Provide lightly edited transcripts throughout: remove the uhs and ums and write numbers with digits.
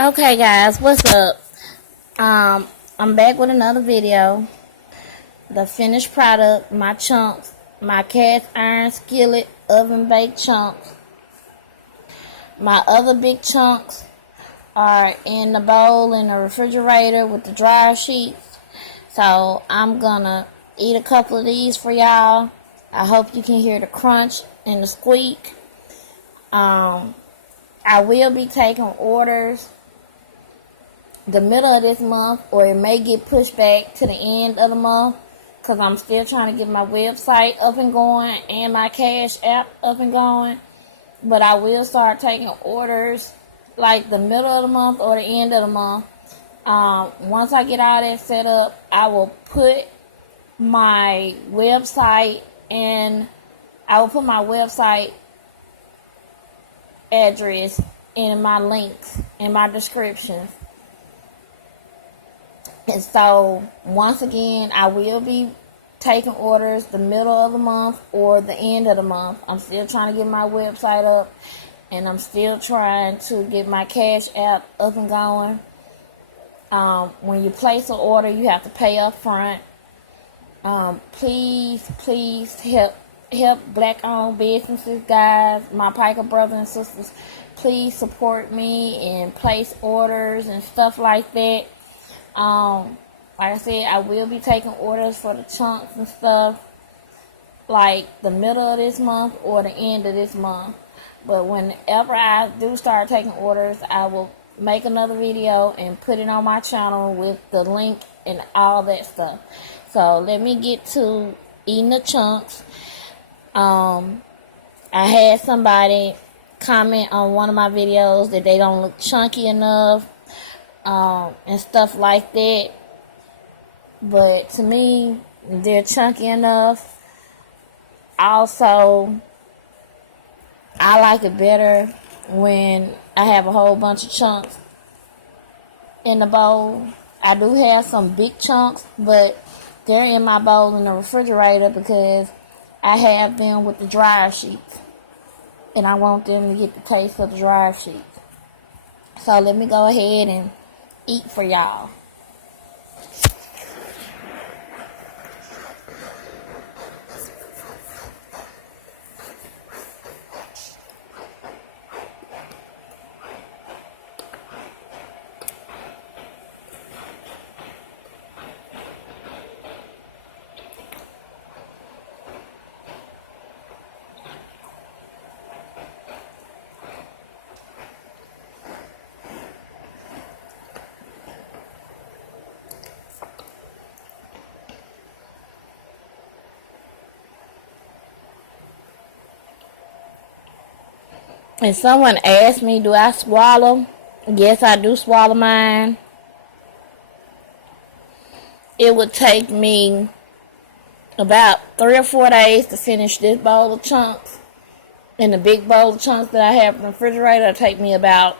Okay guys, what's up? I'm back with another video. The finished product, my chunks, my cast iron skillet oven baked chunks. My other big chunks are in the bowl in the refrigerator with the dryer sheets. So I'm gonna eat a couple of these for y'all. I hope you can hear the crunch and the squeak. I will be taking orders the middle of this month, or it may get pushed back to the end of the month because I'm still trying to get my website up and going and my cash app up and going. But I will start taking orders like the middle of the month or the end of the month. Once I get all that set up, I will put my website address in my links in my descriptions. And so, once again, I will be taking orders the middle of the month or the end of the month. I'm still trying to get my website up, and I'm still trying to get my cash app up and going. When you place an order, you have to pay up front. Please help black-owned businesses, guys. My Piker brothers and sisters, please support me and place orders and stuff like that. Like I said, I will be taking orders for the chunks and stuff like the middle of this month or the end of this month. But whenever I do start taking orders, I will make another video and put it on my channel with the link and all that stuff. So let me get to eating the chunks. I had somebody comment on one of my videos that they don't look chunky enough. And stuff like that. But to me, they're chunky enough. Also, I like it better when I have a whole bunch of chunks in the bowl. I do have some big chunks, but they're in my bowl in the refrigerator because I have them with the dryer sheets. And I want them to get the taste of the dryer sheets. So let me go ahead and eat for y'all. And someone asked me, do I swallow? Yes, I do swallow mine. It would take me about 3 or 4 days to finish this bowl of chunks. And the big bowl of chunks that I have in the refrigerator will take me about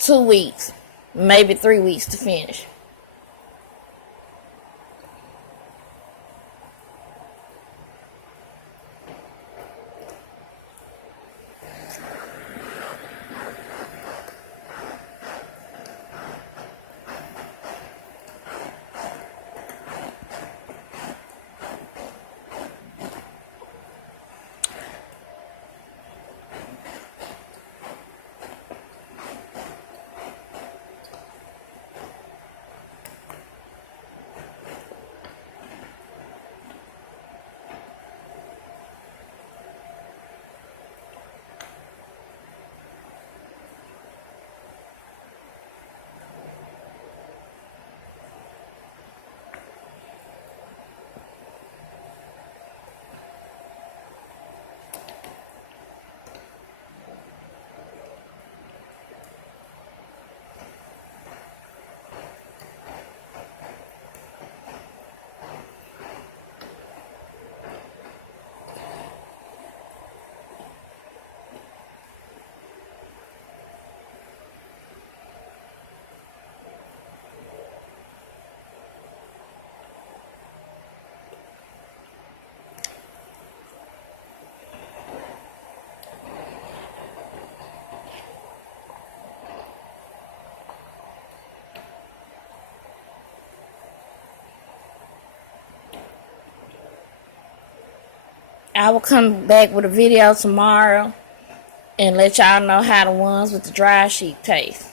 2 weeks, maybe 3 weeks to finish. I will come back with a video tomorrow and let y'all know how the ones with the dry sheet taste.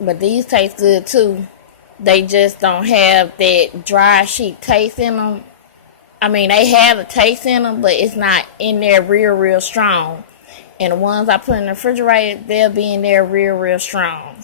But these taste good too. They just don't have that dry sheet taste in them. I mean, they have a taste in them, but it's not in there real strong. And the ones I put in the refrigerator, they'll be in there real strong.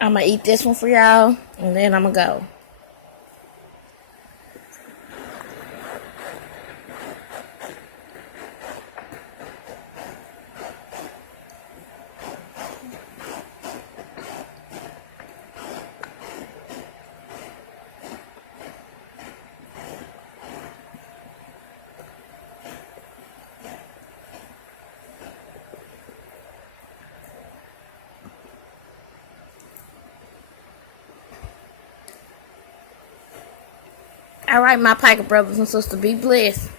I'm going to eat this one for y'all, and then I'm going to go. All right, my Piker brothers and sisters, be blessed.